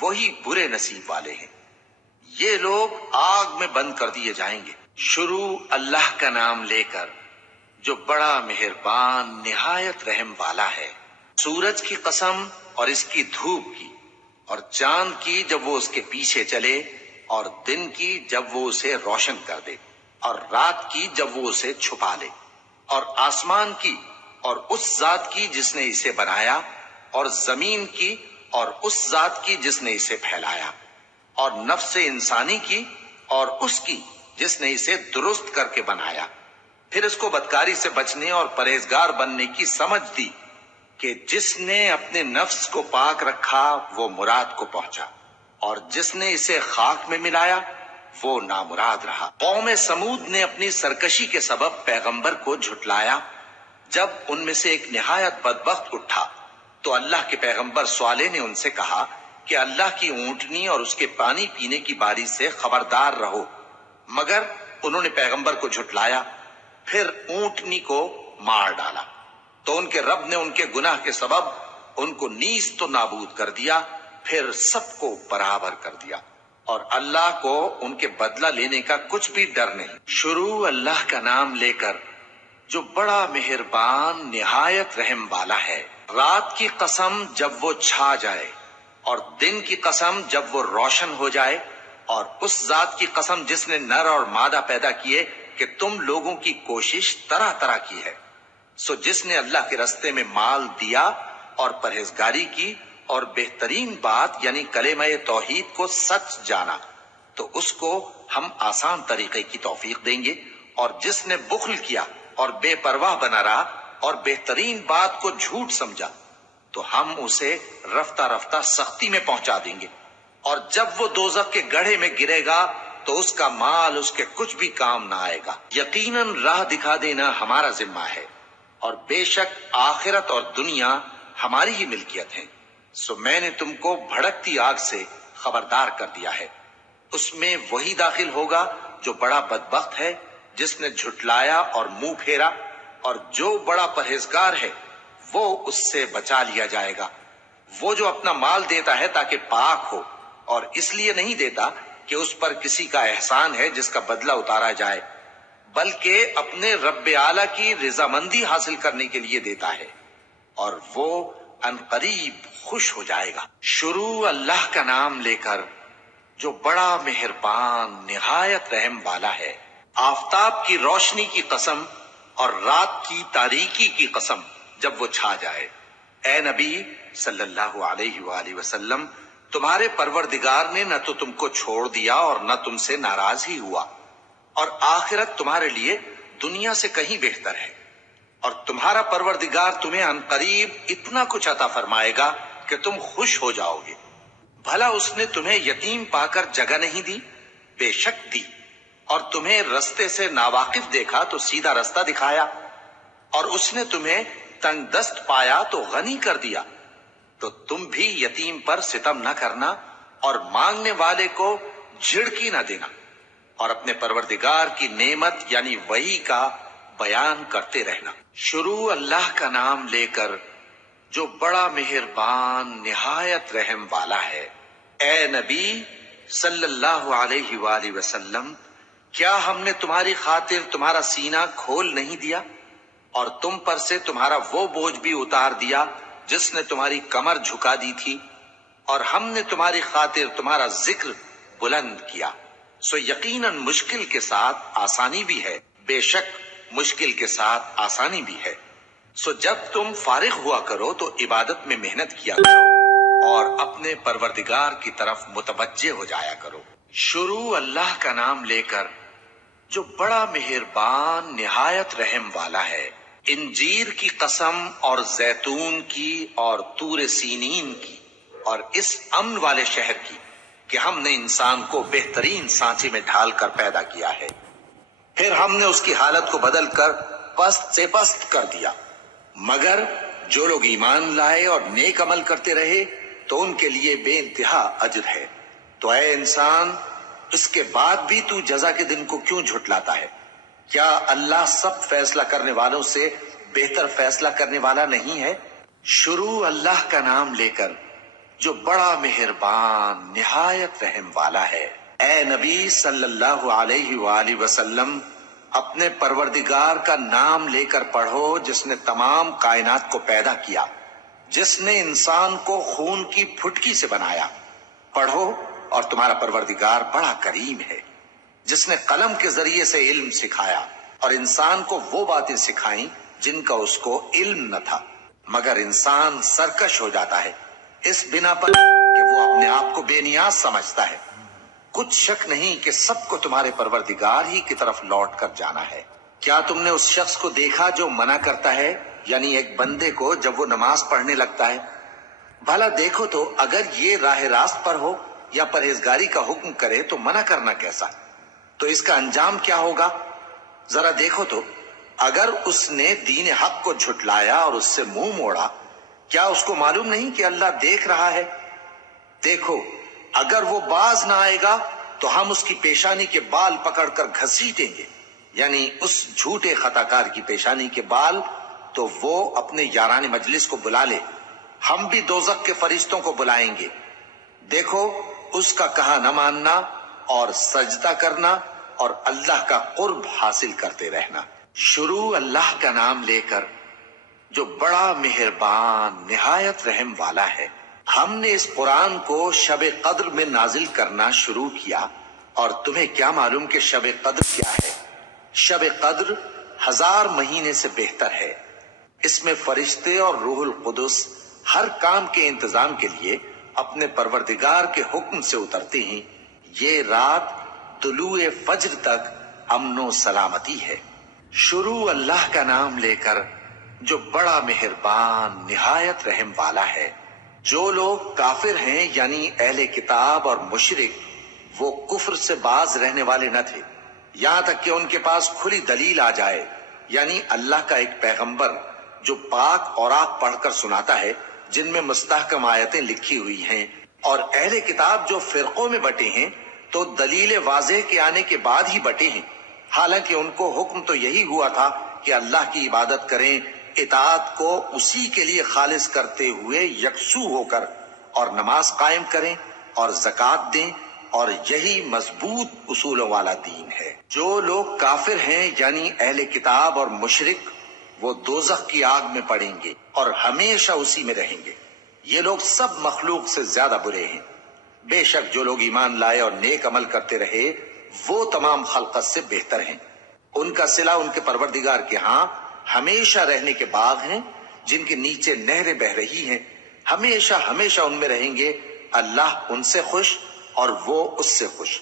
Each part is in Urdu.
وہی برے نصیب والے ہیں، یہ لوگ آگ میں بند کر دیے جائیں گے۔ شروع اللہ کا نام لے کر جو بڑا مہربان نہایت رحم والا ہے۔ سورج کی قسم اور اس کی دھوپ کی، اور چاند کی جب وہ اس کے پیچھے چلے، اور دن کی جب وہ اسے روشن کر دے، اور رات کی جب وہ اسے چھپا لے، اور آسمان کی اور اس ذات کی جس نے اسے بنایا، اور زمین کی اور اس ذات کی جس نے اسے پھیلایا، اور نفس انسانی کی اور اس کی جس نے اسے درست کر کے بنایا، پھر اس کو بدکاری سے بچنے اور پرہیزگار بننے کی سمجھ دی کہ جس نے اپنے نفس کو پاک رکھا وہ مراد کو پہنچا، اور جس نے اسے خاک میں ملایا وہ نامراد رہا۔ قوم سمود نے اپنی سرکشی کے سبب پیغمبر کو جھٹلایا۔ جب ان میں سے ایک نہایت بدبخت اٹھا تو اللہ کے پیغمبر صالح نے ان سے کہا کہ اللہ کی اونٹنی اور اس کے پانی پینے کی باری سے خبردار رہو، مگر انہوں نے پیغمبر کو جھٹلایا، پھر اونٹنی کو مار ڈالا تو ان کے رب نے ان کے گناہ کے سبب ان کو نیست و نابود کر دیا، پھر سب کو برابر کر دیا، اور اللہ کو ان کے بدلہ لینے کا کچھ بھی ڈر نہیں۔ شروع اللہ کا نام لے کر جو بڑا مہربان نہایت رحم والا ہے۔ رات کی قسم جب وہ چھا جائے، اور دن کی قسم جب وہ روشن ہو جائے، اور اس ذات کی قسم جس نے نر اور مادہ پیدا کیے کہ تم لوگوں کی کوشش طرح طرح کی ہے۔ سو جس نے اللہ کے رستے میں مال دیا اور پرہیزگاری کی اور بہترین بات یعنی کلمہ توحید کو سچ جانا، تو اس کو ہم آسان طریقے کی توفیق دیں گے، اور جس نے بخل کیا اور بے پرواہ بنا رہا اور بہترین بات کو جھوٹ سمجھا، تو ہم اسے رفتہ رفتہ سختی میں پہنچا دیں گے، اور جب وہ دوزخ کے گڑھے میں گرے گا تو اس کا مال اس کے کچھ بھی کام نہ آئے گا۔ یقیناً راہ دکھا دینا ہمارا ذمہ ہے، اور بے شک آخرت اور دنیا ہماری ہی ملکیت ہے۔ سو میں نے تم کو بھڑکتی آگ سے خبردار کر دیا ہے، اس میں وہی داخل ہوگا جو بڑا بدبخت ہے، جس نے جھٹلایا اور منہ پھیرا، اور جو بڑا پرہیزگار ہے وہ اس سے بچا لیا جائے گا۔ وہ جو اپنا مال دیتا ہے تاکہ پاک ہو، اور اس لیے نہیں دیتا کہ اس پر کسی کا احسان ہے جس کا بدلہ اتارا جائے، بلکہ اپنے رب اعلیٰ کی رضامندی حاصل کرنے کے لیے دیتا ہے، اور وہ عنقریب خوش ہو جائے گا۔ شروع اللہ کا نام لے کر جو بڑا مہربان نہایت رحم والا ہے۔ آفتاب کی روشنی کی قسم اور رات کی تاریکی کی قسم جب وہ چھا جائے۔ اے نبی صلی اللہ علیہ وآلہ وسلم، تمہارے پروردگار نے نہ تو تم کو چھوڑ دیا اور نہ تم سے ناراض ہی ہوا، اور آخرت تمہارے لیے دنیا سے کہیں بہتر ہے، اور تمہارا پروردگار تمہیں عنقریب اتنا کچھ عطا فرمائے گا کہ تم خوش ہو جاؤ گے۔ بھلا اس نے تمہیں یتیم پا کر جگہ نہیں دی؟ بے شک دی، اور تمہیں رستے سے ناواقف دیکھا تو سیدھا رستہ دکھایا، اور اس نے تمہیں تنگ دست پایا تو غنی کر دیا۔ تو تم بھی یتیم پر ستم نہ کرنا، اور مانگنے والے کو جھڑکی نہ دینا، اور اپنے پروردگار کی نعمت یعنی وحی کا بیان کرتے رہنا۔ شروع اللہ کا نام لے کر جو بڑا مہربان نہایت رحم والا ہے۔ اے نبی صلی اللہ علیہ وآلہ وسلم، کیا ہم نے تمہاری خاطر تمہارا سینہ کھول نہیں دیا، اور تم پر سے تمہارا وہ بوجھ بھی اتار دیا جس نے تمہاری کمر جھکا دی تھی، اور ہم نے تمہاری خاطر تمہارا ذکر بلند کیا۔ سو یقیناً مشکل کے ساتھ آسانی بھی ہے، بے شک مشکل کے ساتھ آسانی بھی ہے۔ سو جب تم فارغ ہوا کرو تو عبادت میں محنت کیا کرو، اور اپنے پروردگار کی طرف متوجہ ہو جایا کرو۔ شروع اللہ کا نام لے کر جو بڑا مہربان نہایت رحم والا ہے۔ انجیر کی قسم اور زیتون کی اور طور سینین کی، اور اس امن والے شہر کی کہ ہم نے انسان کو بہترین سانچے میں ڈھال کر پیدا کیا ہے، پھر ہم نے اس کی حالت کو بدل کر پست سے پست کر دیا، مگر جو لوگ ایمان لائے اور نیک عمل کرتے رہے تو ان کے لیے بے انتہا اجر ہے۔ تو اے انسان، اس کے بعد بھی تو جزا کے دن کو کیوں جھٹلاتا ہے؟ کیا اللہ سب فیصلہ کرنے والوں سے بہتر فیصلہ کرنے والا نہیں ہے؟ شروع اللہ کا نام لے کر جو بڑا مہربان نہایت رحم والا ہے۔ اے نبی صلی اللہ علیہ وآلہ وسلم، اپنے پروردگار کا نام لے کر پڑھو جس نے تمام کائنات کو پیدا کیا، جس نے انسان کو خون کی پھٹکی سے بنایا۔ پڑھو اور تمہارا پروردگار بڑا کریم ہے، جس نے قلم کے ذریعے سے علم سکھایا اور انسان کو وہ باتیں سکھائیں جن کا اس کو علم نہ تھا، مگر انسان سرکش ہو جاتا ہے اس بنا پر کہ وہ اپنے آپ کو بے نیاز سمجھتا ہے۔ کچھ شک نہیں کہ سب کو تمہارے پروردگار ہی کی طرف لوٹ کر جانا ہے۔ کیا تم نے اس شخص کو دیکھا جو منع کرتا ہے، یعنی ایک بندے کو جب وہ نماز پڑھنے لگتا ہے؟ بھلا دیکھو تو اگر یہ راہ راست پر ہو یا پرہیزگاری کا حکم کرے تو منع کرنا کیسا؟ تو اس کا انجام کیا ہوگا؟ ذرا دیکھو تو اگر اس نے دین حق کو جھٹلایا اور اس سے منہ موڑا، کیا اس کو معلوم نہیں کہ اللہ دیکھ رہا ہے؟ دیکھو اگر وہ باز نہ آئے گا تو ہم اس کی پیشانی کے بال پکڑ کر گھسیٹیں گے، یعنی اس جھوٹے خطا کار کی پیشانی کے بال، تو وہ اپنے یاران مجلس کو بلا لے، ہم بھی دوزخ کے فرشتوں کو بلائیں گے۔ دیکھو اس کا کہا نہ ماننا اور سجدہ کرنا اور اللہ کا قرب حاصل کرتے رہنا۔ شروع اللہ کا نام لے کر جو بڑا مہربان نہایت رحم والا ہے۔ ہم نے اس قرآن کو شب قدر میں نازل کرنا شروع کیا، اور تمہیں کیا معلوم کہ شب قدر کیا ہے؟ شب قدر 1000 مہینے سے بہتر ہے۔ اس میں فرشتے اور روح القدس ہر کام کے انتظام کے لیے اپنے پروردگار کے حکم سے اترتے ہیں۔ یہ رات طلوع فجر تک امن و سلامتی ہے۔ شروع اللہ کا نام لے کر جو بڑا مہربان نہایت رحم والا ہے۔ جو لوگ کافر ہیں یعنی اہل کتاب اور مشرک، وہ کفر سے باز رہنے والے نہ تھے یہاں تک کہ ان کے پاس کھلی دلیل آ جائے، یعنی اللہ کا ایک پیغمبر جو پاک اوراق پڑھ کر سناتا ہے جن میں مستحکم آیتیں لکھی ہوئی ہیں۔ اور اہل کتاب جو فرقوں میں بٹے ہیں تو دلیل واضح کے آنے کے بعد ہی بٹے ہیں، حالانکہ ان کو حکم تو یہی ہوا تھا کہ اللہ کی عبادت کریں، اطاعت کو اسی کے لیے خالص کرتے ہوئے یکسو ہو کر، اور نماز قائم کریں اور زکوٰۃ دیں، اور یہی مضبوط اصولوں والا دین ہے۔ جو لوگ کافر ہیں یعنی اہل کتاب اور مشرک، وہ دوزخ کی آگ میں پڑیں گے اور ہمیشہ اسی میں رہیں گے۔ یہ لوگ سب مخلوق سے زیادہ برے ہیں۔ بے شک جو لوگ ایمان لائے اور نیک عمل کرتے رہے وہ تمام خلقت سے بہتر ہیں۔ ان کا صلہ ان کے پروردگار کے ہاں ہمیشہ رہنے کے باغ ہیں جن کے نیچے نہریں بہ رہی ہیں، ہمیشہ ہمیشہ ان میں رہیں گے۔ اللہ ان سے خوش اور وہ اس سے خوش۔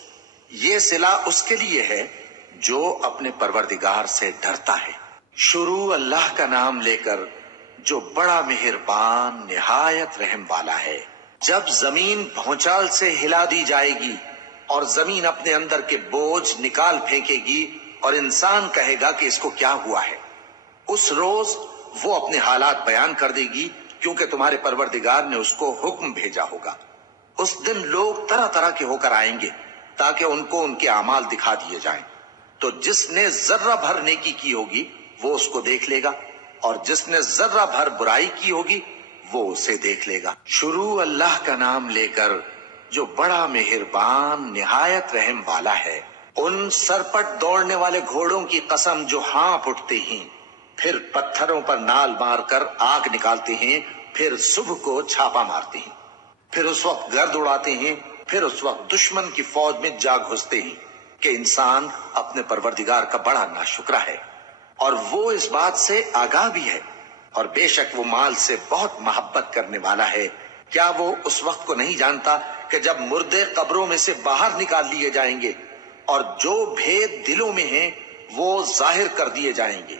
یہ صلہ اس کے لیے ہے جو اپنے پروردگار سے ڈرتا ہے۔ شروع اللہ کا نام لے کر جو بڑا مہربان نہایت رحم والا ہے۔ جب زمین بھونچال سے ہلا دی جائے گی اور زمین اپنے اندر کے بوجھ نکال پھینکے گی اور انسان کہے گا کہ اس کو کیا ہوا ہے، اس روز وہ اپنے حالات بیان کر دے گی، کیونکہ تمہارے پروردگار نے اس کو حکم بھیجا ہوگا۔ اس دن لوگ طرح طرح کے ہو کر آئیں گے تاکہ ان کو ان کے اعمال دکھا دیے جائیں۔ تو جس نے ذرہ بھر نیکی کی ہوگی وہ اس کو دیکھ لے گا، اور جس نے ذرہ بھر برائی کی ہوگی وہ اسے دیکھ لے گا۔ شروع اللہ کا نام لے کر جو بڑا مہربان نہایت رحم والا ہے۔ ان سرپٹ دوڑنے والے گھوڑوں کی قسم جو ہانپ اٹھتے ہیں، پھر پتھروں پر نال مار کر آگ نکالتے ہیں، پھر صبح کو چھاپا مارتے ہیں، پھر اس وقت گرد اڑاتے ہیں، پھر اس وقت دشمن کی فوج میں جا گھستے ہیں کہ انسان اپنے پروردگار کا بڑا ناشکرا ہے، اور وہ اس بات سے آگاہ بھی ہے، اور بے شک وہ مال سے بہت محبت کرنے والا ہے۔ کیا وہ اس وقت کو نہیں جانتا کہ جب مردے قبروں میں سے باہر نکال لیے جائیں گے اور جو بھید دلوں میں ہیں وہ ظاہر کر دیے جائیں گے؟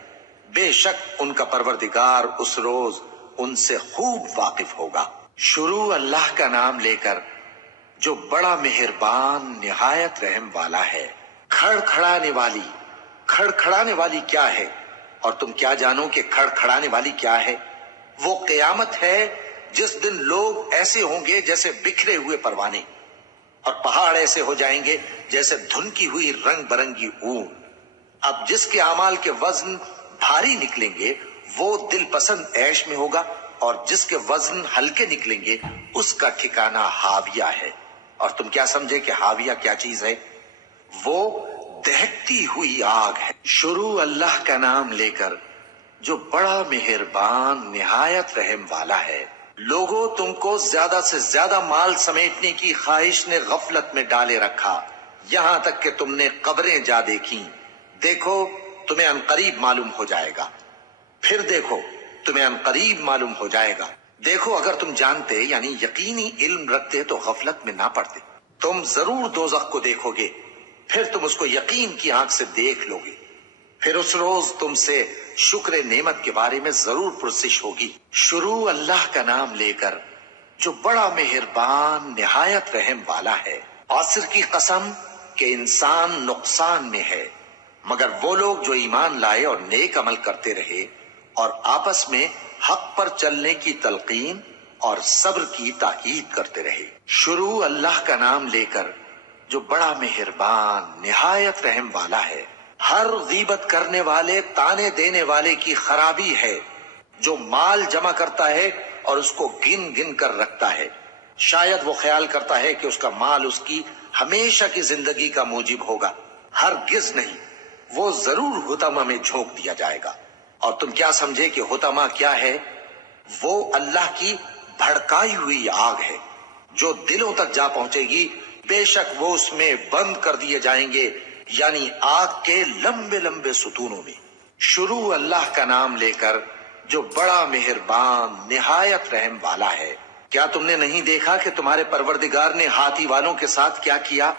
بے شک ان کا پروردگار اس روز ان سے خوب واقف ہوگا۔ شروع اللہ کا نام لے کر جو بڑا مہربان نہایت رحم والا ہے۔ کھڑکھڑانے والی، کھڑکھڑانے والی کیا ہے؟ اور تم کیا جانو کہ کھڑکھڑانے والی کیا ہے؟ وہ قیامت ہے جس دن لوگ ایسے ہوں گے جیسے بکھرے ہوئے پروانے، اور پہاڑ ایسے ہو جائیں گے جیسے دھنکی ہوئی رنگ برنگی اون۔ اب جس کے اعمال کے وزن بھاری نکلیں گے وہ دل پسند عیش میں ہوگا، اور جس کے وزن ہلکے نکلیں گے اس کا ٹھکانہ ہاویہ ہے۔ اور تم کیا سمجھے کہ ہاویہ کیا چیز ہے؟ وہ دہکتی ہوئی آگ ہے۔ شروع اللہ کا نام لے کر جو بڑا مہربان نہایت رحم والا ہے۔ لوگوں، تم کو زیادہ سے زیادہ مال سمیٹنے کی خواہش نے غفلت میں ڈالے رکھا، یہاں تک کہ تم نے قبریں جا دیکھیں۔ دیکھو تمہیں عنقریب معلوم ہو جائے گا، پھر دیکھو تمہیں عنقریب معلوم ہو جائے گا۔ دیکھو اگر تم جانتے یعنی یقینی علم رکھتے تو غفلت میں نہ پڑتے۔ تم ضرور دوزخ کو دیکھو گے، پھر تم اس کو یقین کی آنکھ سے دیکھ لو گے، پھر اس روز تم سے شکر نعمت کے بارے میں ضرور پرسش ہوگی۔ شروع اللہ کا نام لے کر جو بڑا مہربان نہایت رحم والا ہے۔ عصر کی قسم کہ انسان نقصان میں ہے مگر وہ لوگ جو ایمان لائے اور نیک عمل کرتے رہے اور آپس میں حق پر چلنے کی تلقین اور صبر کی تاکید کرتے رہے۔ شروع اللہ کا نام لے کر جو بڑا مہربان نہایت رحم والا ہے۔ ہر غیبت کرنے والے تانے دینے والے کی خرابی ہے جو مال جمع کرتا ہے اور اس کو گن گن کر رکھتا ہے، شاید وہ خیال کرتا ہے کہ اس کا مال اس کی ہمیشہ کی زندگی کا موجب ہوگا۔ ہرگز نہیں، وہ ضرور حطمہ میں جھونک دیا جائے گا۔ اور تم کیا سمجھے کہ حطمہ کیا ہے؟ وہ اللہ کی بھڑکائی ہوئی آگ ہے جو دلوں تک جا پہنچے گی، بے شک وہ اس میں بند کر دیے جائیں گے، یعنی آگ کے لمبے لمبے ستونوں میں۔ شروع اللہ کا نام لے کر جو بڑا مہربان نہایت رحم والا ہے۔ کیا تم نے نہیں دیکھا کہ تمہارے پروردگار نے ہاتھی والوں کے ساتھ کیا کیا؟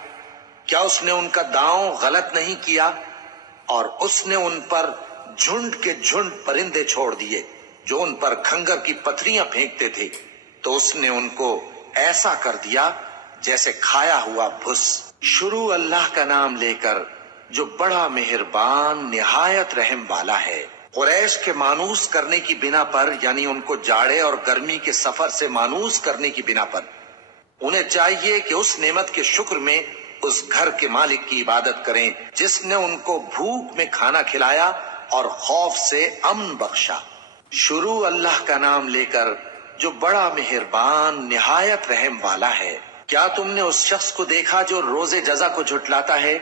کیا اس نے ان کا داؤں غلط نہیں کیا؟ اور اس نے ان پر جھنڈ کے جھنڈ پرندے چھوڑ دیے جو ان پر کھنگر کی پتھریاں پھینکتے تھے، تو اس نے ان کو ایسا کر دیا جیسے کھایا ہوا بھس۔ شروع اللہ کا نام لے کر جو بڑا مہربان نہایت رحم والا ہے۔ قریش کے مانوس کرنے کی بنا پر، یعنی ان کو جاڑے اور گرمی کے سفر سے مانوس کرنے کی بنا پر، انہیں چاہیے کہ اس نعمت کے شکر میں اس گھر کے مالک کی عبادت کریں جس نے ان کو بھوک میں کھانا کھلایا اور خوف سے امن بخشا۔ شروع اللہ کا نام لے کر جو بڑا مہربان نہایت رحم والا ہے۔ کیا تم نے اس شخص کو دیکھا جو روز جزا کو جھٹلاتا ہے؟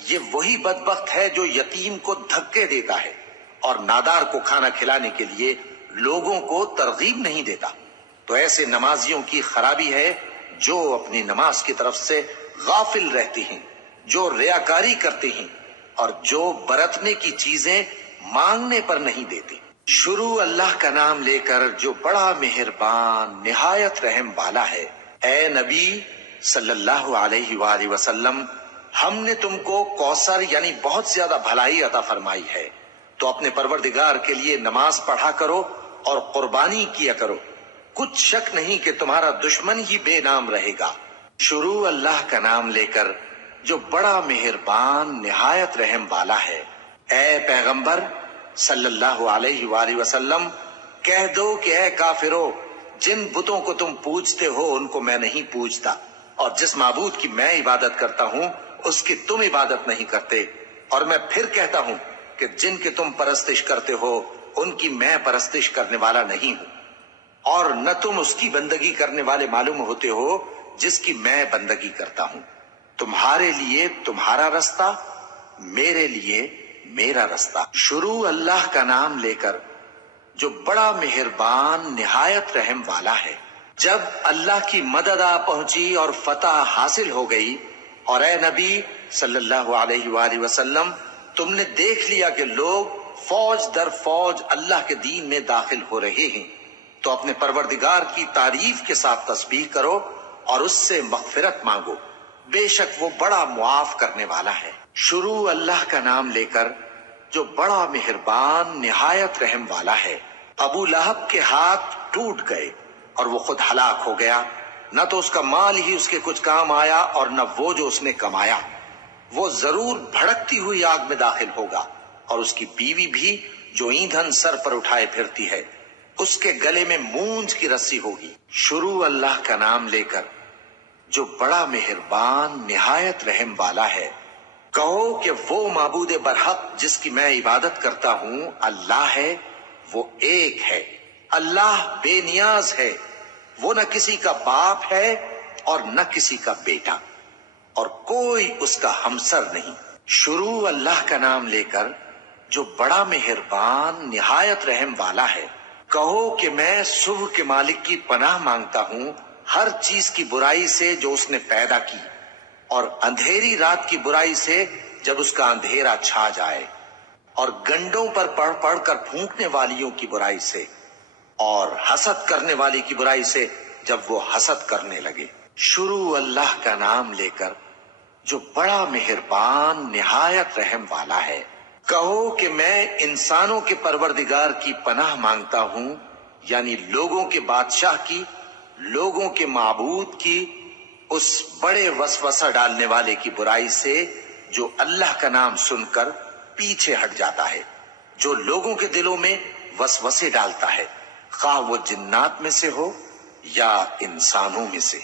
یہ وہی بدبخت ہے جو یتیم کو دھکے دیتا ہے اور نادار کو کھانا کھلانے کے لیے لوگوں کو ترغیب نہیں دیتا۔ تو ایسے نمازیوں کی خرابی ہے جو اپنی نماز کی طرف سے غافل رہتے ہیں، جو ریاکاری کرتے ہیں اور جو برتنے کی چیزیں مانگنے پر نہیں دیتے۔ شروع اللہ کا نام لے کر جو بڑا مہربان نہایت رحم والا ہے۔ اے نبی صلی اللہ علیہ وآلہ وسلم، ہم نے تم کو کوثر یعنی بہت زیادہ بھلائی عطا فرمائی ہے، تو اپنے پروردگار کے لیے نماز پڑھا کرو اور قربانی کیا کرو، کچھ شک نہیں کہ تمہارا دشمن ہی بے نام رہے گا۔ شروع اللہ کا نام لے کر جو بڑا مہربان نہایت رحم والا ہے۔ اے پیغمبر صلی اللہ علیہ وآلہ وسلم، کہہ دو کہ اے کافرو، جن بتوں کو تم پوجتے ہو ان کو میں نہیں پوجتا، اور جس معبود کی میں عبادت کرتا ہوں اس کی تم عبادت نہیں کرتے، اور میں پھر کہتا ہوں کہ جن کی تم پرستش کرتے ہو ان کی میں پرستش کرنے والا نہیں ہوں، اور نہ تم اس کی بندگی کرنے والے معلوم ہوتے ہو جس کی میں بندگی کرتا ہوں۔ تمہارے لیے تمہارا رستہ، میرے لیے میرا رستہ۔ شروع اللہ کا نام لے کر جو بڑا مہربان نہایت رحم والا ہے۔ جب اللہ کی مدد آ پہنچی اور فتح حاصل ہو گئی، اور اے نبی صلی اللہ علیہ وآلہ وسلم، تم نے دیکھ لیا کہ لوگ فوج در فوج اللہ کے دین میں داخل ہو رہے ہیں، تو اپنے پروردگار کی تعریف کے ساتھ تسبیح کرو اور اس سے مغفرت مانگو، بے شک وہ بڑا معاف کرنے والا ہے۔ شروع اللہ کا نام لے کر جو بڑا مہربان نہایت رحم والا ہے۔ ابو لہب کے ہاتھ ٹوٹ گئے اور وہ خود ہلاک ہو گیا، نہ تو اس کا مال ہی اس کے کچھ کام آیا اور نہ وہ جو اس نے کمایا۔ وہ ضرور بھڑکتی ہوئی آگ میں داخل ہوگا، اور اس کی بیوی بھی جو ایندھن سر پر اٹھائے پھرتی ہے، اس کے گلے میں مونج کی رسی ہوگی۔ شروع اللہ کا نام لے کر جو بڑا مہربان نہایت رحم والا ہے۔ کہو کہ وہ معبود برحق جس کی میں عبادت کرتا ہوں اللہ ہے، وہ ایک ہے، اللہ بے نیاز ہے، وہ نہ کسی کا باپ ہے اور نہ کسی کا بیٹا، اور کوئی اس کا ہمسر نہیں۔ شروع اللہ کا نام لے کر جو بڑا مہربان نہایت رحم والا ہے۔ کہو کہ میں صبح کے مالک کی پناہ مانگتا ہوں ہر چیز کی برائی سے جو اس نے پیدا کی، اور اندھیری رات کی برائی سے جب اس کا اندھیرا چھا جائے، اور گنڈوں پر پڑھ پڑھ کر پھونکنے والیوں کی برائی سے، اور حسد کرنے والی کی برائی سے جب وہ حسد کرنے لگے۔ شروع اللہ کا نام لے کر جو بڑا مہربان نہایت رحم والا ہے۔ کہو کہ میں انسانوں کے پروردگار کی پناہ مانگتا ہوں، یعنی لوگوں کے بادشاہ کی، لوگوں کے معبود کی، اس بڑے وسوسہ ڈالنے والے کی برائی سے جو اللہ کا نام سن کر پیچھے ہٹ جاتا ہے، جو لوگوں کے دلوں میں وسوسے ڈالتا ہے، خواہ وہ جنات میں سے ہو یا انسانوں میں سے۔